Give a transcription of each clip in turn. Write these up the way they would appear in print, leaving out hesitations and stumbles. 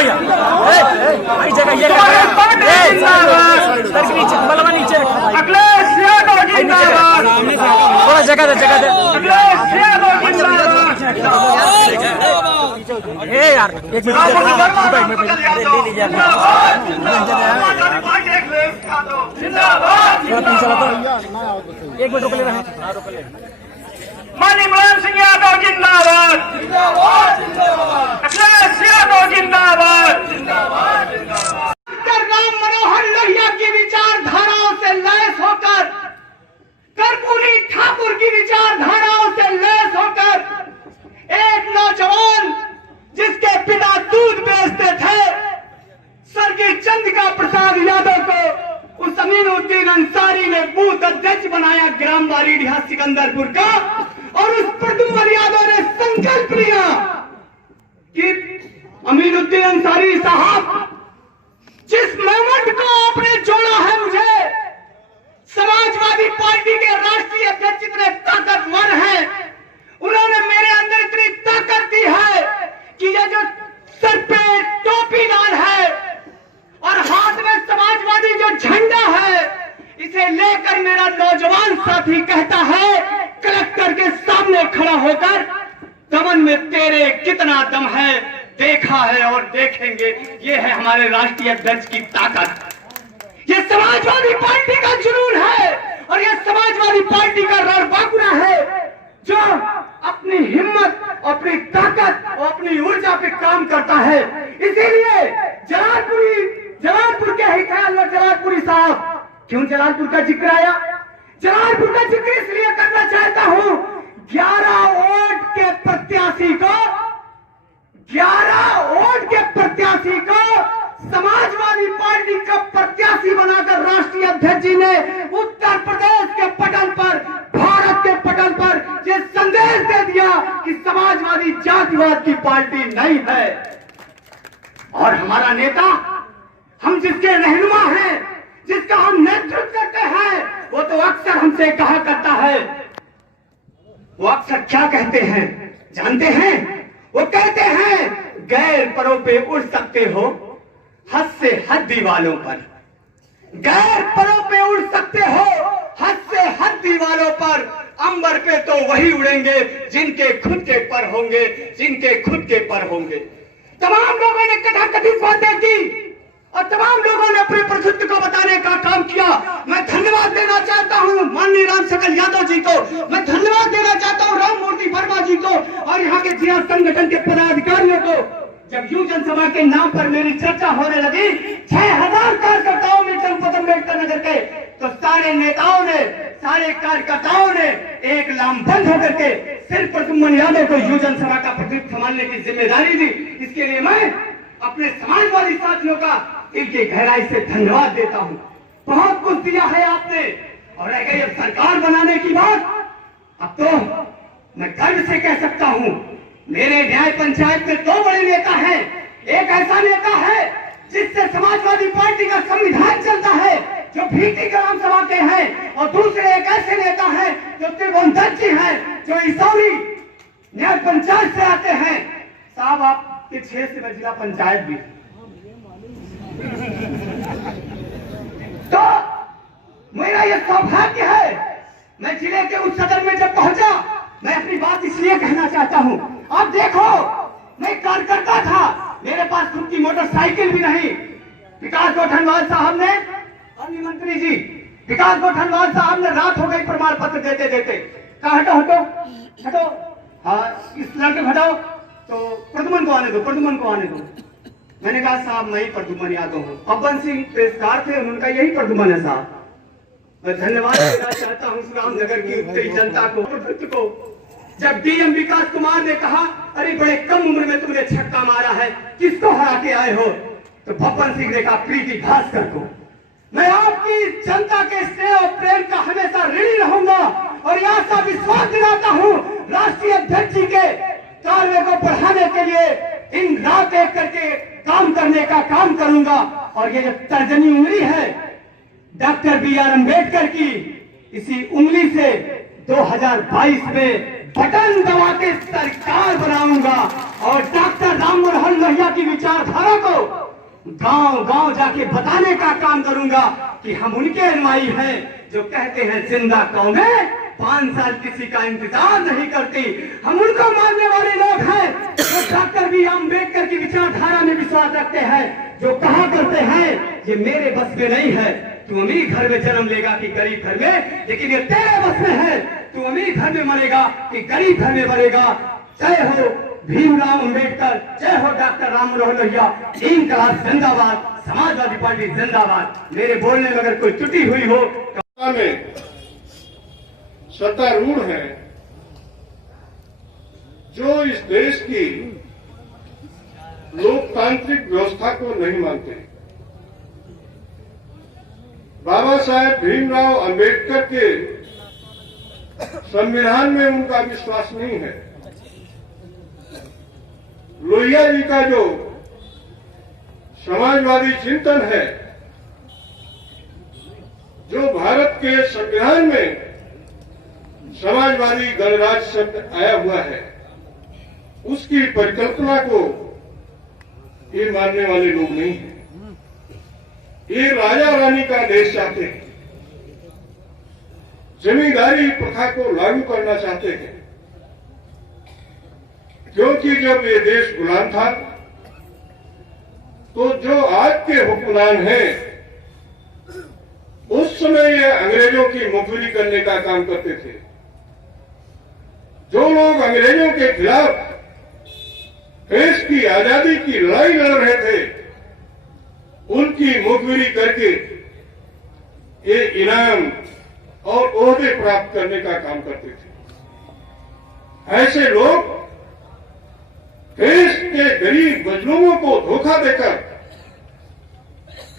भैया भाई जगह ये सर के नीचे बलवा नीचे थोड़ा जगह दे यार एक मिनट रुक ले माननीय मुलायम सिंह यादव जिंदाबाद, अखिलेश यादव जिंदाबाद। राम मनोहर लोहिया की विचारधाराओं से लैस होकर, कर्पूरी ठाकुर की विचारधाराओं से लैस होकर एक नौजवान जिसके पिता दूध बेचते थे, स्वर्गीय चंद्रिका प्रसाद यादव को उस अमीनुद्दीन अंसारी ने बूथ अध्यक्ष बनाया ग्राम बारीडिहा सिकंदरपुर का, और उस प्रद्युम्न यादव ने संकल्प लिया कि अमीनुद्दीन अंसारी साहब, जिस मोमेंट को आपने जोड़ा है मुझे, समाजवादी पार्टी के राष्ट्रीय अध्यक्ष इतने ताकतवर हैं, उन्होंने मेरे अंदर इतनी ताकत दी है कि ये जो सर पे टोपी लाल है और हाथ में समाजवादी जो झंडा है, इसे लेकर मेरा नौजवान साथी कहता है कलेक्टर के सामने खड़ा होकर, दमन में तेरे कितना दम है देखा है और देखेंगे। ये है हमारे राष्ट्रीय अध्यक्ष की ताकत, ये समाजवादी पार्टी का जुनून है और ये समाजवादी पार्टी का रणबांकुरा है, जो अपनी हिम्मत, अपनी ताकत और अपनी ऊर्जा पे काम करता है। इसीलिए जलालपुर के ही ख्याल में जलालपुरी साहब, क्यों जलालपुर का जिक्र आया? जलालपुर का जिक्र इसलिए करना चाहता हूं, 11 वोट के प्रत्याशी को समाजवादी पार्टी का प्रत्याशी बनाकर राष्ट्रीय अध्यक्ष जी ने उत्तर प्रदेश के पटल पर, भारत के पटल पर यह संदेश दे दिया कि समाजवादी जातिवाद की पार्टी नहीं है। और हमारा नेता, हम जिसके रहनुमा हैं, जिसका हम नेतृत्व करते हैं, वो तो अक्सर हमसे कहा करता है, वो अक्सर क्या कहते हैं जानते हैं? वो कहते हैं गैर परों पे उड़ सकते हो, हद से हद दीवालों पर। गैर परों पे उड़ सकते हो, हद से हद दीवालों पर, अंबर पे तो वही उड़ेंगे जिनके खुद के पर होंगे, जिनके खुद के पर होंगे। तमाम लोगों ने कथाकथित बातें की और तमाम लोगों ने अपने प्रसिद्ध को बताने का काम किया। मैं धन्यवाद देना चाहता हूं माननीय राम सकल यादव जी को, मैं धन्यवाद देना चाहता हूं राम मूर्ति वर्मा जी को और यहाँ के जिला संगठन के पदाधिकारियों को। जब यूं जनसभा के नाम पर मेरी चर्चा होने लगी, 6000 कार्यकर्ताओं में जनपद अम्बेडकर नगर के, तो सारे नेताओं ने, सारे कार्यकर्ताओं ने एक लामबंद होकर के सिर्फ प्रद्युम्न यादव को यूं जनसभा का प्रतिनिधित्व संभालने की जिम्मेदारी दी। इसके लिए मैं अपने समाजवादी साथियों का दिल की गहराई से धन्यवाद देता हूं। बहुत कुछ दिया है आपने, और रह गई अब सरकार बनाने की बात, अब तो मैं गर्व से कह सकता हूं, मेरे न्याय पंचायत में 2 बड़े नेता हैं। एक ऐसा नेता है जिससे समाजवादी पार्टी का संविधान चलता है, जो भीटी ग्राम सभा के हैं, और दूसरे एक ऐसे नेता हैं जो त्रिभुवन दत्त जी हैं, जो इसौरी न्याय पंचायत से आते हैं। साहब आपके क्षेत्र में जिला पंचायत भी, तो मेरा यह सौभाग्य है, मैं जिले के उस सदन में जब पहुंचा, मैं अपनी बात इसलिए कहना चाहता हूं। अब देखो, मैं कार्यकर्ता था, मेरे पास खुद की मोटरसाइकिल भी नहीं। विकास गौठनवाल साहब ने, अन्य मंत्री जी विकास गौठनवाल साहब ने रात हो गई प्रमाण पत्र देते देते, कहा हटो हटो हटो, हाँ इस लड़के हटाओ, तो प्रद्युम्न को आने दो, प्रद्युम्न को आने दो। मैंने कहा साहब मैं ही प्रद्युम्न यादव हूँ। पवन सिंह पेशकार थे, उनका यही प्रद्युम्न है साहब। मैं धन्यवाद देना चाहता हूँ रामनगर की उत्तरी जनता को। जब डीएम विकास कुमार ने कहा अरे बड़े कम उम्र में तुमने छक्का मारा है, किसको हरा के आए हो, तो पवन सिंह ने कहा प्रीति भास्कर को। मैं आपकी जनता के स्नेह और प्रेम का हमेशा ऋणी रहूंगा और यहाँ सा विश्वास दिलाता हूँ राष्ट्रीय अध्यक्ष जी के कार्य को बढ़ाने के लिए दिन रात एक करके काम करने का काम करूंगा। और ये जो तर्जनी उंगली है डॉक्टर बी.आर. अम्बेडकर की, इसी उंगली से 2022 में बटन दबा के सरकार बनाऊंगा और डॉक्टर राम मनोहर लोहिया की विचारधारा को गांव गांव जाके बताने का काम करूंगा कि हम उनके अनुयायी हैं जो कहते हैं जिंदा कौमें 5 साल किसी का इंतजार नहीं करती। हम उनको मानने वाले लोग हैं जो डॉक्टर बी अम्बेडकर की विचारधारा में विश्वास रखते हैं, जो कहा करते हैं ये मेरे बस में नहीं है, तू अमीर घर में जन्म लेगा कि गरीब घर में, लेकिन ये तेरे बस में है, तू अमीर घर में मरेगा कि गरीब घर में मरेगा। जय हो भीमराव अम्बेडकर, जय हो डॉक्टर राम मनोहर लोहिया, इंकलाब जिंदाबाद, समाजवादी पार्टी जिंदाबाद। मेरे बोलने में अगर कोई त्रुटि हुई हो तो में सत्तारूढ़ है जो इस देश की लोकतांत्रिक व्यवस्था को नहीं मानते। बाबा साहेब भीमराव अंबेडकर के संविधान में उनका विश्वास नहीं है। लोहिया जी का जो समाजवादी चिंतन है, जो भारत के संविधान में समाजवादी गणराज्य शब्द आया हुआ है, उसकी परिकल्पना को ये मानने वाले लोग नहीं हैं। ये राजा रानी का देश चाहते हैं, जमींदारी प्रथा को लागू करना चाहते हैं, क्योंकि जब ये देश गुलाम था तो जो आज के हुक्मरान हैं उस समय ये अंग्रेजों की मुखबिरी करने का काम करते थे। जो लोग अंग्रेजों के खिलाफ देश की आजादी की लड़ाई लड़ रहे थे, उनकी मुखबिरी करके ये इनाम और ओहदे प्राप्त करने का काम करते थे। ऐसे लोग देश के गरीब मजलूमों को धोखा देकर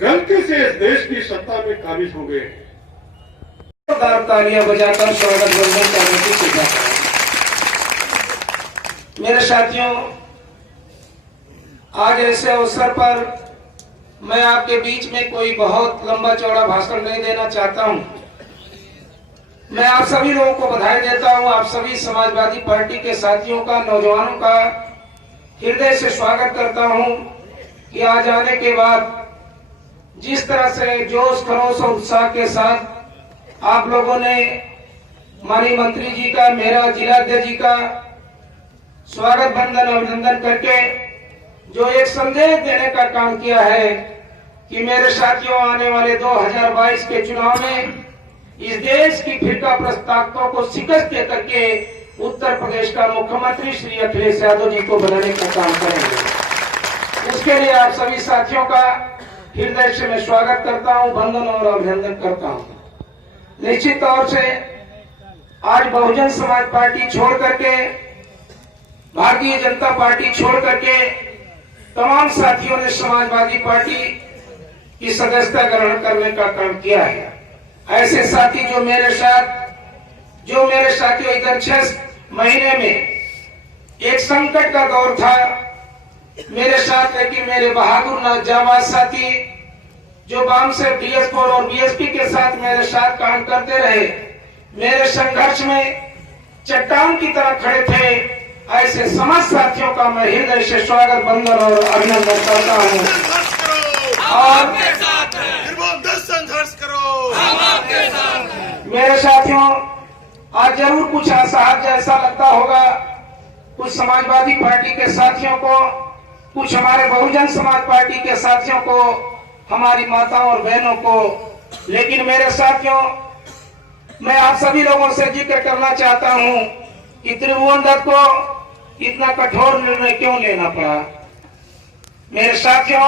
गलती से इस देश की सत्ता में काबिज हो गए। तालियां बजाकर स्वागत वंदन करने की सुविधा। मेरे साथियों, आज ऐसे अवसर पर मैं आपके बीच में कोई बहुत लंबा चौड़ा भाषण नहीं देना चाहता हूं। मैं आप सभी लोगों को बधाई देता हूं। आप सभी समाजवादी पार्टी के साथियों का, नौजवानों का हृदय से स्वागत करता हूं कि आज आने के बाद जिस तरह से जोश खरोश और उत्साह के साथ आप लोगों ने माननीय मंत्री जी का, मेरा जिलाध्यक्ष जी का स्वागत बंदन अभिनंदन करके जो एक संदेश देने का काम किया है कि मेरे साथियों, आने वाले 2022 के चुनाव में इस देश की फिरका प्रस्तावकों को शिकस्त दे करके उत्तर प्रदेश का मुख्यमंत्री श्री अखिलेश यादव जी को बनाने का काम करेंगे। उसके लिए आप सभी साथियों का हृदय से मैं स्वागत करता हूं, वंदन और अभिनंदन करता हूं। निश्चित तौर से आज बहुजन समाज पार्टी छोड़ करके, भारतीय जनता पार्टी छोड़ करके तमाम साथियों ने समाजवादी पार्टी की सदस्यता ग्रहण करने का काम किया है। ऐसे साथी जो मेरे साथियों इधर 6 महीने में एक संकट का दौर था, मेरे साथ है कि मेरे बहादुर जाबाज साथी जो वाम से BS4 और BSP के साथ मेरे साथ काम करते रहे, मेरे संघर्ष में चट्टान की तरह खड़े थे, ऐसे समस्त साथियों का मैं हृदय से स्वागत बंदन और अभिनंदन करता हूँ। और संघर्ष करो, हम आपके साथ। मेरे साथियों, आज जरूर कुछ असहज जैसा लगता होगा कुछ समाजवादी पार्टी के साथियों को, कुछ हमारे बहुजन समाज पार्टी के साथियों को, हमारी माताओं और बहनों को, लेकिन मेरे साथियों, मैं आप सभी लोगों से जिक्र करना चाहता हूं कि त्रिभुवन दत्त को इतना कठोर निर्णय क्यों लेना पड़ा। मेरे साथियों,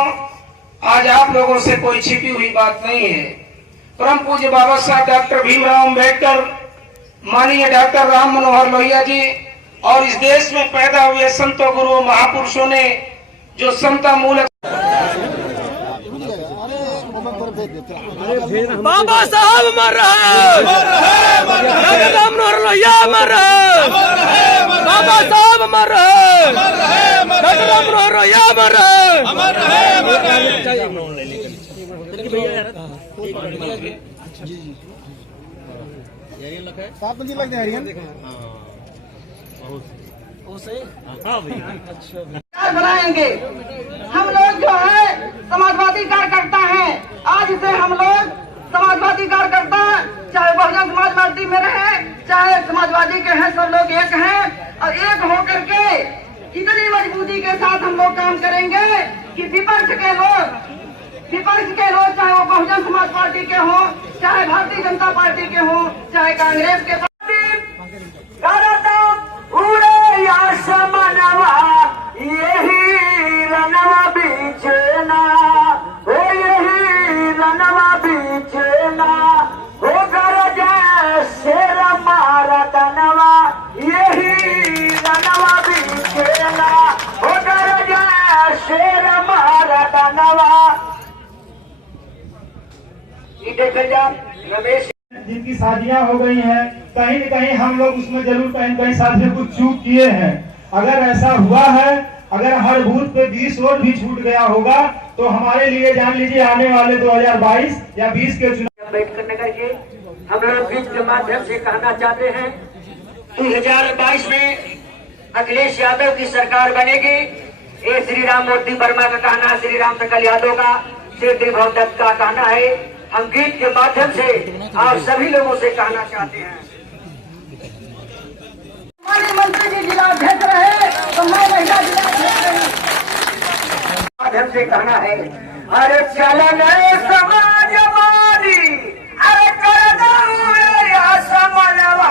आज आप लोगों से कोई छिपी हुई बात नहीं है। परम पूज्य बाबा साहब डॉक्टर भीमराव अम्बेडकर, माननीय डॉक्टर राम मनोहर लोहिया जी और इस देश में पैदा हुए संतों, गुरुओं, महापुरुषों ने जो समता मूलक बाबा साहब मर रहे हैं, डॉक्टर राम मनोहर लोहिया मर रहे हैं, बाबा साहब मर रहे हैं, डॉक्टर राम मनोहर लोहिया मर रहे बनाएंगे। हम लोग जो है समाज आज से हम लोग समाजवादी कार्यकर्ता, चाहे बहुजन समाज पार्टी में रहे, चाहे समाजवादी के हैं, सब लोग एक हैं और एक होकर के इतनी मजबूती के साथ हम लोग काम करेंगे कि विपक्ष के लोग चाहे वो बहुजन समाज पार्टी के हों, चाहे भारतीय जनता पार्टी के हों, चाहे कांग्रेस के उड़े आसमानवा यही रनवा बीचना हो, यही रनवा बीचना हो, गरज शेर मारा तनवा यही रनवा बीचना हो, गरज शेर मारा तनवा। रमेश जिनकी शादियां हो गई हैं, कहीं न कहीं हम लोग उसमें जरूर कहीं न कहीं साथ में कुछ चूक किए हैं। अगर ऐसा हुआ है, अगर हर बूथ पे 20 वोट भी छूट गया होगा तो हमारे लिए जान लीजिए आने वाले 2022 या 20 के चुनाव बैठकर नगर के हम लोग बीच के माध्यम से कहना चाहते हैं 2022 में अखिलेश यादव की सरकार बनेगी। ये श्री राम मूर्ति वर्मा का कहना है, श्री राम सकल यादव का, श्री भवदत्त का कहना है। हम गीत के माध्यम से आप सभी लोगों से कहना चाहते हैं, हमारे मंत्री जी जिला अध्यक्ष रहे तो मैं महिला जिला अध्यक्ष माध्यम से कहना है, अरे चलन समाजवादी, अरे कर दो समनवा